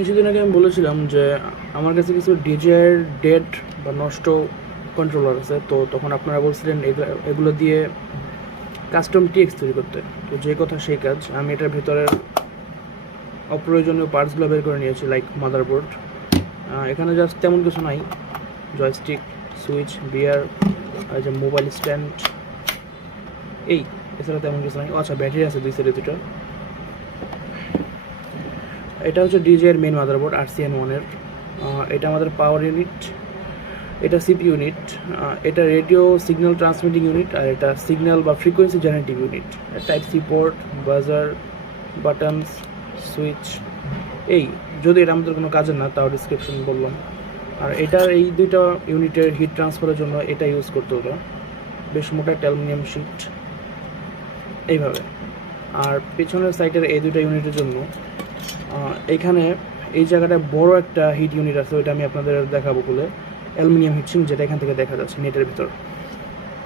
কিছুদিন আগে আমি বলেছিলাম যে আমার কাছে কিছু ডিজের ডেড বা নষ্ট কন্ট্রোলার আছে, তো তখন আপনারা বলছিলেন এগুলো দিয়ে কাস্টম টিএক্স তৈরি করতে। তো যে কথা সেই কাজ, আমি এটার ভেতরের অপ্রয়োজনীয় পার্টসগুলো বের করে নিয়েছি, লাইক মাদারবোর্ড। এখানে জাস্ট তেমন কিছু নাই, জয়স্টিক, সুইচ, বিয়ার, আর যে মোবাইল স্ট্যান্ড, এই এছাড়া তেমন কিছু নাই। আচ্ছা, ব্যাটারি আছে দুই সাইডে দুটো। এটা হচ্ছে ডিজের মেন মাদারবোর্ড RCN1-এর। এটা আমাদের পাওয়ার ইউনিট, এটা সিপি ইউনিট, এটা রেডিও সিগন্যাল ট্রান্সমিটিং ইউনিট, আর এটা সিগন্যাল বা frequency generating unit. Type C port, buzzer, buttons, switch, এই যদি এটা আমাদের কোনো কাজের না তাও ডিসক্রিপশন বললাম। আর এটার এই দুইটা ইউনিটের হিট ট্রান্সফারের জন্য এটা ইউজ করতে হতো, বেশ মোটা একটা অ্যালুমিনিয়াম শিট এইভাবে। আর পেছনের সাইডের এই দুইটা ইউনিটের জন্য এইখানে এই জায়গাটায় বড় একটা হিট ইউনিট আছে, ওইটা আমি আপনাদের দেখাবো বলে, অ্যালুমিনিয়াম হিটসিং, যেটা এখান থেকে দেখা যাচ্ছে নেটের ভিতর।